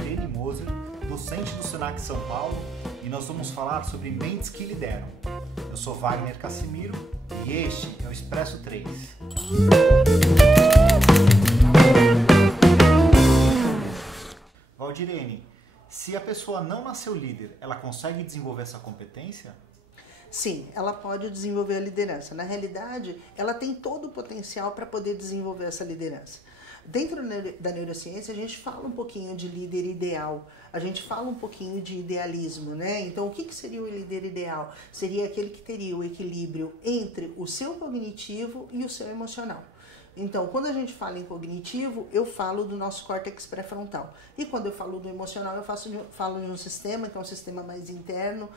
Valdirene Moser, docente do Senac São Paulo, e nós vamos falar sobre mentes que lideram. Eu sou Wagner Cassimiro e este é o Expresso 3. Valdirene, se a pessoa não nasceu líder, ela consegue desenvolver essa competência? Sim, ela pode desenvolver a liderança. Na realidade, ela tem todo o potencial para poder desenvolver essa liderança. Dentro da neurociência, a gente fala um pouquinho de líder ideal, a gente fala um pouquinho de idealismo, né? Então, o que seria o líder ideal? Seria aquele que teria o equilíbrio entre o seu cognitivo e o seu emocional. Então, quando a gente fala em cognitivo, eu falo do nosso córtex pré-frontal. E quando eu falo do emocional, eu falo de um sistema, que é um sistema mais interno,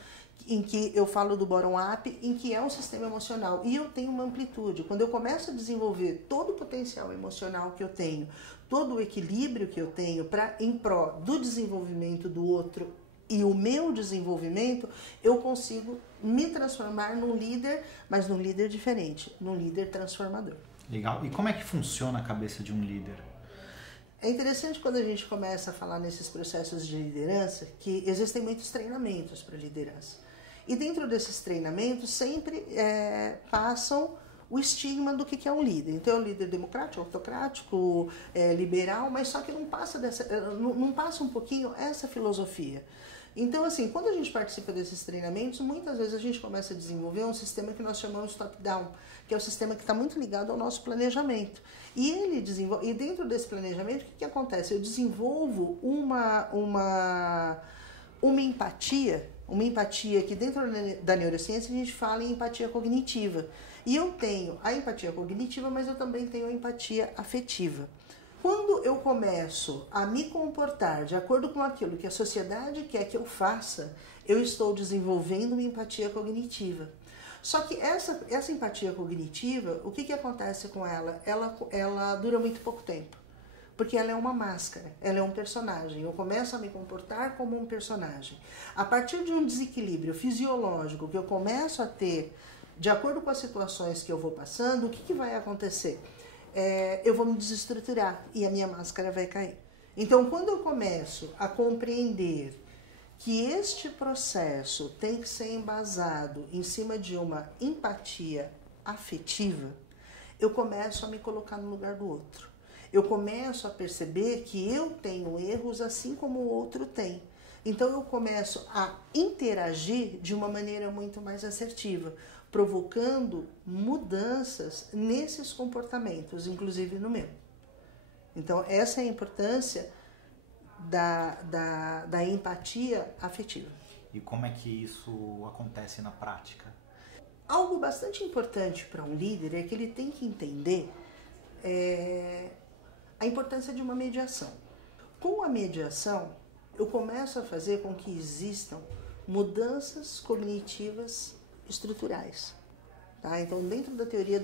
em que eu falo do bottom-up, em que é um sistema emocional. E eu tenho uma amplitude. Quando eu começo a desenvolver todo o potencial emocional que eu tenho, todo o equilíbrio que eu tenho em pró do desenvolvimento do outro e o meu desenvolvimento, eu consigo me transformar num líder, mas num líder diferente, num líder transformador. Legal. E como é que funciona a cabeça de um líder? É interessante quando a gente começa a falar nesses processos de liderança que existem muitos treinamentos para liderança. E dentro desses treinamentos sempre passam o estigma do que é um líder. Então é um líder democrático, autocrático, liberal, mas só que não passa um pouquinho essa filosofia. Então, assim, quando a gente participa desses treinamentos, muitas vezes a gente começa a desenvolver um sistema que nós chamamos top-down, que é o sistema que está muito ligado ao nosso planejamento. E dentro desse planejamento, o que acontece? Eu desenvolvo uma empatia que dentro da neurociência a gente fala em empatia cognitiva. E eu tenho a empatia cognitiva, mas eu também tenho a empatia afetiva. Quando eu começo a me comportar de acordo com aquilo que a sociedade quer que eu faça, eu estou desenvolvendo uma empatia cognitiva. Só que essa empatia cognitiva, o que acontece com ela? Ela dura muito pouco tempo. Porque ela é uma máscara, ela é um personagem. Eu começo a me comportar como um personagem. A partir de um desequilíbrio fisiológico que eu começo a ter, de acordo com as situações que eu vou passando, o que vai acontecer? Eu vou me desestruturar e a minha máscara vai cair. Então, quando eu começo a compreender que este processo tem que ser embasado em cima de uma empatia afetiva, eu começo a me colocar no lugar do outro. Eu começo a perceber que eu tenho erros assim como o outro tem. Então eu começo a interagir de uma maneira muito mais assertiva, provocando mudanças nesses comportamentos, inclusive no meu. Então essa é a importância da empatia afetiva. E como é que isso acontece na prática? Algo bastante importante para um líder é que ele tem que entender a importância de uma mediação. Com a mediação, eu começo a fazer com que existam mudanças cognitivas estruturais. Tá? Então, dentro da teoria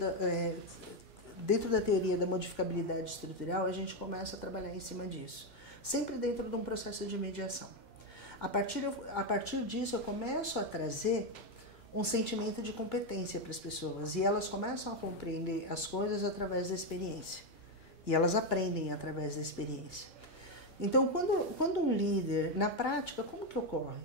da modificabilidade estrutural, a gente começa a trabalhar em cima disso. Sempre dentro de um processo de mediação. A partir disso, eu começo a trazer um sentimento de competência para as pessoas. E elas começam a compreender as coisas através da experiência. E elas aprendem através da experiência. Então, quando um líder, na prática, como que ocorre?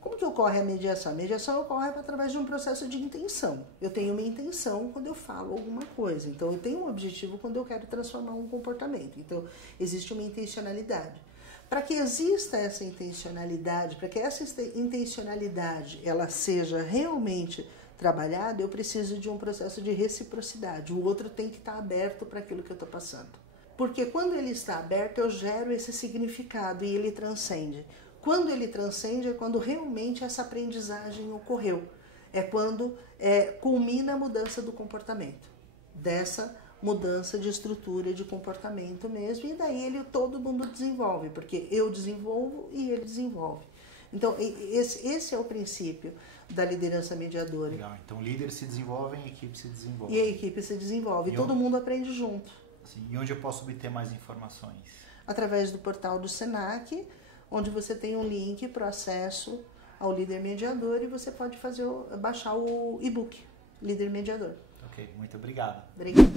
Como que ocorre a mediação? A mediação ocorre através de um processo de intenção. Eu tenho uma intenção quando eu falo alguma coisa. Então, eu tenho um objetivo quando eu quero transformar um comportamento. Então, existe uma intencionalidade. Para que exista essa intencionalidade, para que essa intencionalidade ela seja realmente trabalhada, eu preciso de um processo de reciprocidade. O outro tem que estar aberto para aquilo que eu estou passando. Porque quando ele está aberto, eu gero esse significado e ele transcende. Quando ele transcende é quando realmente essa aprendizagem ocorreu. É quando culmina a mudança do comportamento. Dessa mudança de estrutura de comportamento mesmo. E daí todo mundo desenvolve. Porque eu desenvolvo e ele desenvolve. Então, esse é o princípio da liderança mediadora. Legal. Então, líderes se desenvolvem e a equipe se desenvolve. E a equipe se desenvolve. E todo mundo aprende junto. Assim, e onde eu posso obter mais informações? Através do portal do Senac, onde você tem um link para o acesso ao líder mediador e você pode baixar o e-book Líder Mediador. Ok, muito obrigado. Obrigada.